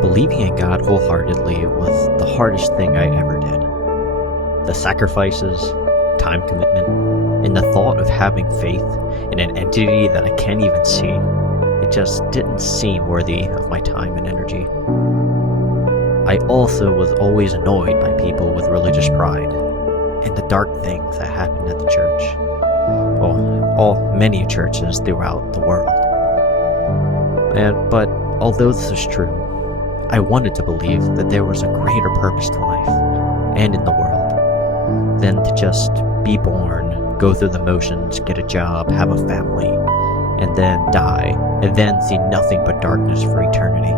Believing in God wholeheartedly was the hardest thing I ever did. The sacrifices, time commitment, and the thought of having faith in an entity that I can't even see, it just didn't seem worthy of my time and energy. I also was always annoyed by people with religious pride and the dark things that happened at the church. Many churches throughout the world. But although this is true, I wanted to believe that there was a greater purpose to life and in the world than to just be born, go through the motions, get a job, have a family, and then die, and then see nothing but darkness for eternity.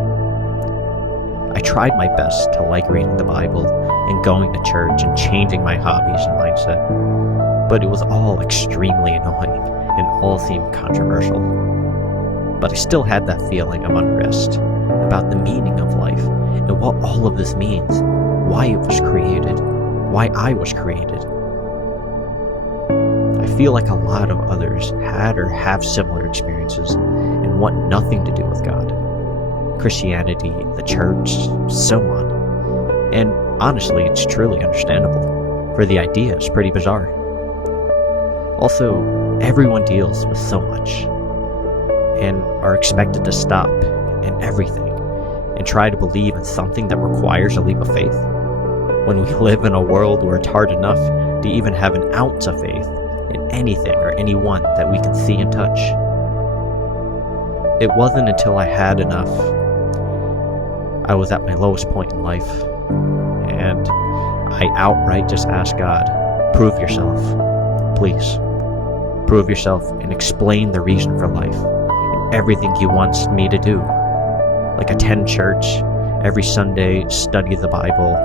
I tried my best to like reading the Bible and going to church and changing my hobbies and mindset, but it was all extremely annoying and all seemed controversial. But I still had that feeling of unrest about the meaning of life and what all of this means, why it was created, why I was created. I feel like a lot of others had or have similar experiences and want nothing to do with God, Christianity, the church, so on. And honestly, it's truly understandable, for the idea is pretty bizarre. Also, everyone deals with so much and are expected to stop in everything and try to believe in something that requires a leap of faith, when we live in a world where it's hard enough to even have an ounce of faith in anything or anyone that we can see and touch. It wasn't until I had enough, I was at my lowest point in life, and I outright just asked God, prove yourself, please. Prove yourself and explain the reason for life and everything He wants me to do. Like attend church every Sunday, study the Bible,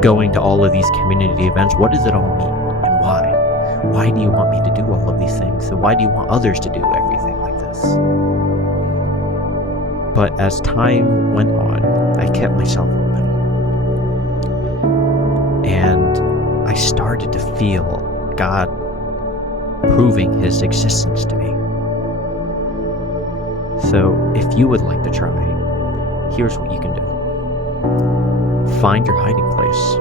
going to all of these community events. What does it all mean and why? Why do you want me to do all of these things? And why do you want others to do everything like this? But as time went on, I kept myself open. And I started to feel God proving His existence to me. So if you would like to try, here's what you can do. Find your hiding place,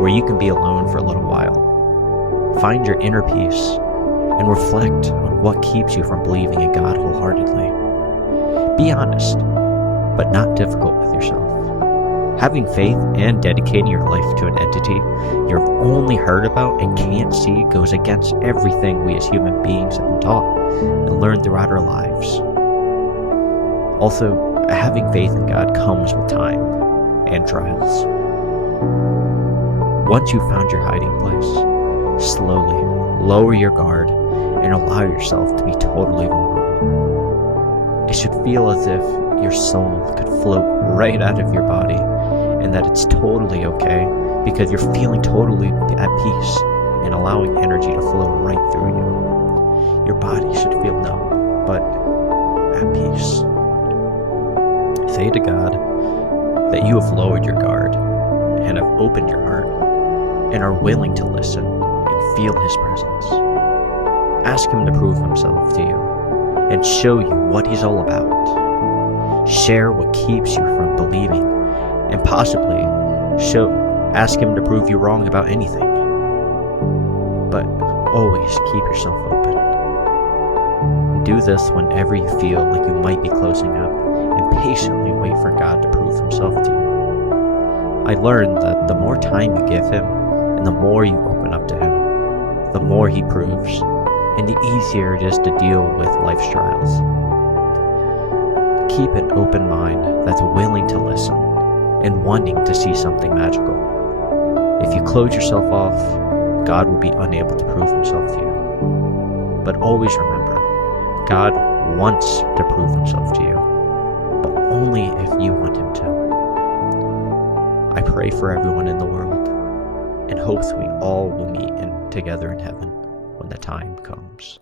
where you can be alone for a little while. Find your inner peace and reflect on what keeps you from believing in God wholeheartedly. Be honest, but not difficult with yourself. Having faith and dedicating your life to an entity you've only heard about and can't see goes against everything we as human beings have been taught and learned throughout our lives. Also, having faith in God comes with time and trials. Once you've found your hiding place, slowly lower your guard and allow yourself to be totally vulnerable. It should feel as if your soul could float right out of your body, and that it's totally okay because you're feeling totally at peace and allowing energy to flow right through you. Your body should feel numb, but at peace. Say to God that you have lowered your guard and have opened your heart and are willing to listen and feel His presence. Ask Him to prove Himself to you and show you what He's all about. Share what keeps you from believing and possibly ask Him to prove you wrong about anything. But always keep yourself open. Do this whenever you feel like you might be closing up, and patiently wait for God to prove Himself to you. I learned that the more time you give Him and the more you open up to Him, the more He proves, and the easier it is to deal with life's trials. Keep an open mind that's willing to listen and wanting to see something magical. If you close yourself off, God will be unable to prove Himself to you. But always remember, God wants to prove Himself to you, but only if you want Him to. I pray for everyone in the world and hopes we all will meet together in heaven when the time comes.